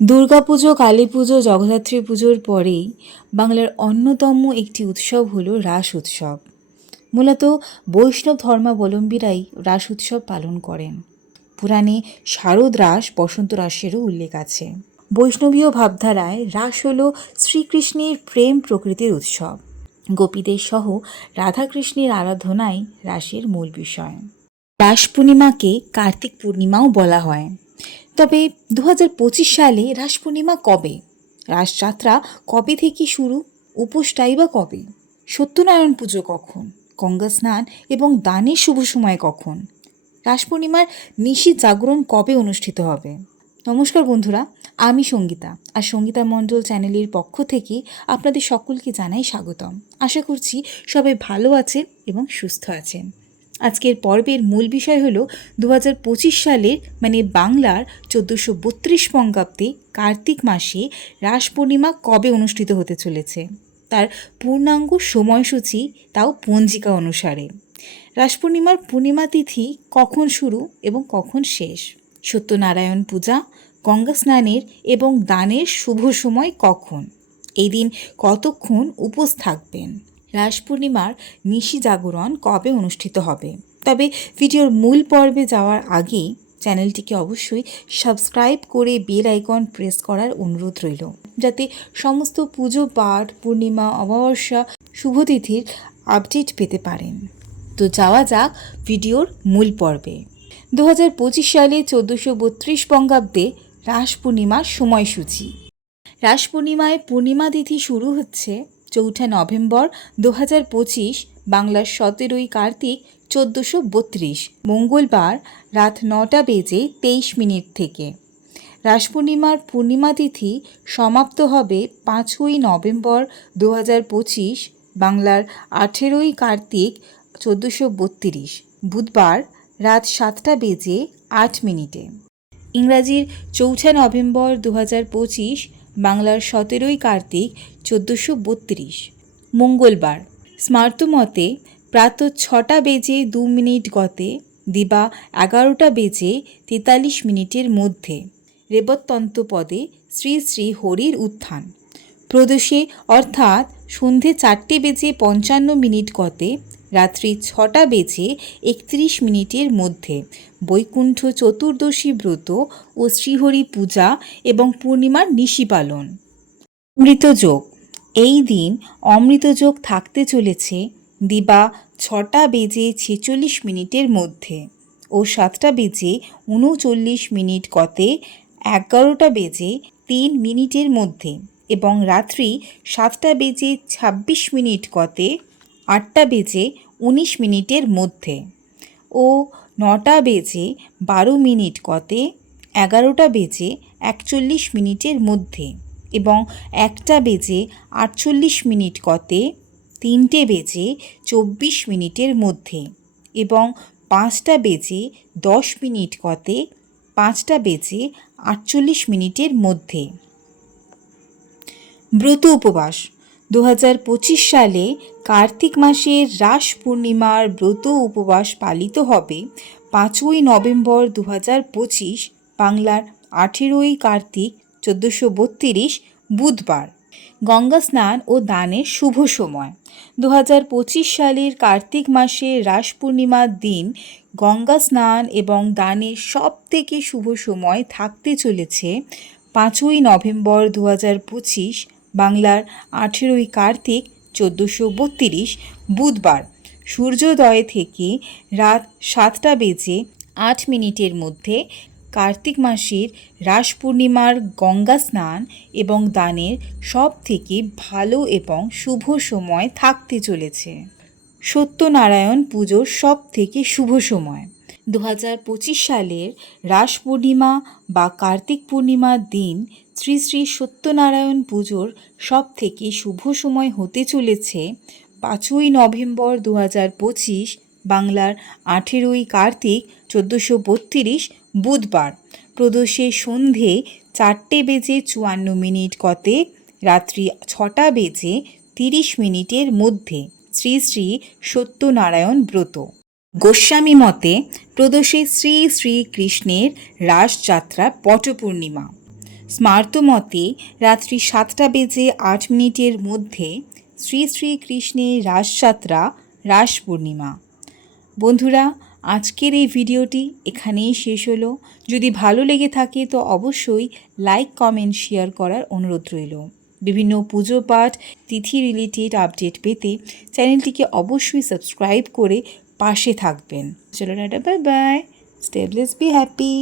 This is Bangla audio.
দুর্গাপুজো কালী পুজো জগদ্ধাত্রী পুজোর পরেই বাংলার অন্যতম একটি উৎসব হলো রাস উৎসব। মূলত বৈষ্ণব ধর্মাবলম্বীরাই রাস উৎসব পালন করেন। পুরাণে শারদ রাস বসন্ত রাসেরও উল্লেখ আছে। বৈষ্ণবীয় ভাবধারায় রাস হল শ্রীকৃষ্ণের প্রেম প্রকৃতির উৎসব। গোপীদের সহ রাধাকৃষ্ণের আরাধনাই রাসের মূল বিষয়। রাস পূর্ণিমাকে কার্তিক পূর্ণিমাও বলা হয়। তবে দু হাজার পঁচিশ সালে রাস পূর্ণিমা কবে? রাসযাত্রা কবে থেকে শুরু? উপোসটাই বা কবে? সত্যনারায়ণ পুজো কখন? গঙ্গা স্নান এবং দানের শুভ সময় কখন? রাস পূর্ণিমার নিশি জাগরণ কবে অনুষ্ঠিত হবে? নমস্কার বন্ধুরা, আমি সঙ্গীতা আর সঙ্গীতা মণ্ডল চ্যানেলের পক্ষ থেকে আপনাদের সকলকে জানাই স্বাগতম। আশা করছি সবাই ভালো আছেন এবং সুস্থ আছেন। আজকের পর্বের মূল বিষয় হল দু সালের মানে বাংলার চোদ্দোশো বত্রিশ বঙ্গাব্দে কার্তিক মাসে রাস পূর্ণিমা কবে অনুষ্ঠিত হতে চলেছে? তার পূর্ণাঙ্গ সময়সূচি তাও পঞ্জিকা অনুসারে। রাস পূর্ণিমার পূর্ণিমা তিথি কখন শুরু এবং কখন শেষ? সত্যনারায়ণ পূজা, গঙ্গা স্নানের এবং দানের শুভ সময় কখন? এই দিন কতক্ষণ উপোস থাকবেন? রাস পূর্ণিমার নিশি জাগরণ কবে অনুষ্ঠিত হবে? তবে ভিডিওর মূল পর্বে যাওয়ার আগেই চ্যানেলটিকে অবশ্যই সাবস্ক্রাইব করে বেল আইকন প্রেস করার অনুরোধ রইল। যাতে সমস্ত পুজো, পাঠ, পূর্ণিমা, অমাবস্যা শুভতিথির আপডেট পেতে পারেন। তো যাওয়া যাক ভিডিওর মূল পর্বে। দু সালে চোদ্দোশো বত্রিশ বঙ্গাব্দে রাস পূর্ণিমার সময়সূচি। রাস পূর্ণিমায় পূর্ণিমা তিথি শুরু হচ্ছে চৌঠা নভেম্বর দু পঁচিশ, বাংলার সতেরোই কার্তিক চোদ্দোশো বত্রিশ, মঙ্গলবার রাত নটা বেজে তেইশ মিনিট থেকে। রাস পূর্ণিমার পূর্ণিমা তিথি সমাপ্ত হবে পাঁচই নভেম্বর দু পঁচিশ, বাংলার আঠেরোই কার্তিক চোদ্দোশো বত্রিশ, বুধবার রাত সাতটা বেজে আট মিনিটে। ইংরাজির চৌঠা নভেম্বর দু পঁচিশ, বাংলার সতেরোই কার্তিক চোদ্দোশো বত্রিশ। মঙ্গলবার। স্মার্তমতে প্রাত ছটা বেজে দু মিনিট গতে দিবা এগারোটা বেজে তেতাল্লিশ মিনিটের মধ্যে রেবতন্ত পদে শ্রী শ্রী হরির উত্থান। প্রদোষে অর্থাৎ সন্ধে চারটে বেজে পঞ্চান্ন মিনিট গতে রাত্রি ছটা বেজে একত্রিশ মিনিটের মধ্যে বৈকুণ্ঠ চতুর্দশী ব্রত ও শ্রীহরি পূজা এবং পূর্ণিমার নিশি পালন। এই দিন অমৃতযোগ থাকতে চলেছে দিবা ছটা বেজে ছেচল্লিশ মিনিটের মধ্যে ও সাতটা বেজে উনচল্লিশ মিনিট কতে এগারোটা বেজে তিন মিনিটের মধ্যে এবং রাত্রি সাতটা বেজে ছাব্বিশ মিনিট কতে আটটা বেজে উনিশ মিনিটের মধ্যে ও নটা বেজে বারো মিনিট কতে এগারোটা বেজে একচল্লিশ মিনিটের মধ্যে এবং একটা বেজে আটচল্লিশ মিনিট গতে, তিনটে বেজে চব্বিশ মিনিটের মধ্যে এবং পাঁচটা বেজে দশ মিনিট গতে, পাঁচটা বেজে আটচল্লিশ মিনিটের মধ্যে। ব্রত উপবাস। দু হাজার পঁচিশ সালে কার্তিক মাসের রাস পূর্ণিমার ব্রত উপবাস পালিত হবে পাঁচই নভেম্বর দু বাংলার আঠেরোই কার্তিক চোদ্দোশো বত্রিশ বুধবার। গঙ্গা স্নান ও দানের শুভ সময়। দু হাজার পঁচিশ সালের কার্তিক মাসের রাস পূর্ণিমার দিন গঙ্গা স্নান এবং দানের সব থেকে শুভ সময় থাকতে চলেছে পাঁচই নভেম্বর দু পঁচিশ, বাংলার আঠেরোই কার্তিক চোদ্দোশো বত্রিশ, বুধবার। সূর্যোদয় থেকে রাত সাতটা বেজে আট মিনিটের মধ্যে কার্তিক মাসের রাস পূর্ণিমার গঙ্গা স্নান এবং দানের সব থেকে ভালো এবং শুভ সময় থাকতে চলেছে। সত্যনারায়ণ পুজোর সব থেকে শুভ সময়। দু হাজার পঁচিশ সালের রাস পূর্ণিমা বা কার্তিক পূর্ণিমার দিন শ্রী শ্রী সত্যনারায়ণ পুজোর সব থেকে শুভ সময় হতে চলেছে পাঁচই নভেম্বর দু হাজার পঁচিশ, বাংলার আঠেরোই কার্তিক, চোদ্দোশো বত্রিশ বুধবার। প্রদোষে সন্ধে চারটে বেজে চুয়ান্ন মিনিট গতে রাত্রি ছটা বেজে তিরিশ মিনিটের মধ্যে শ্রী শ্রী সত্যনারায়ণ ব্রত। গোস্বামী মতে, প্রদোষে শ্রী শ্রী কৃষ্ণের রাসযাত্রা পটপূর্ণিমা। স্মার্ত মতে, রাত্রি সাতটা বেজে আট মিনিটের মধ্যে শ্রী শ্রী কৃষ্ণের রাসযাত্রা রাস পূর্ণিমা বন্ধুরা আজকের এই ভিডিওটি এখানেই শেষ হলো। যদি ভালো লেগে থাকে তো অবশ্যই লাইক, কমেন্ট, শেয়ার করার অনুরোধ রইল। বিভিন্ন পুজো পাঠ, তিথি রিলেটেড আপডেট পেতে চ্যানেলটিকে অবশ্যই সাবস্ক্রাইব করে পাশে থাকবেন। চলো tata, bye bye. Stay blessed be happy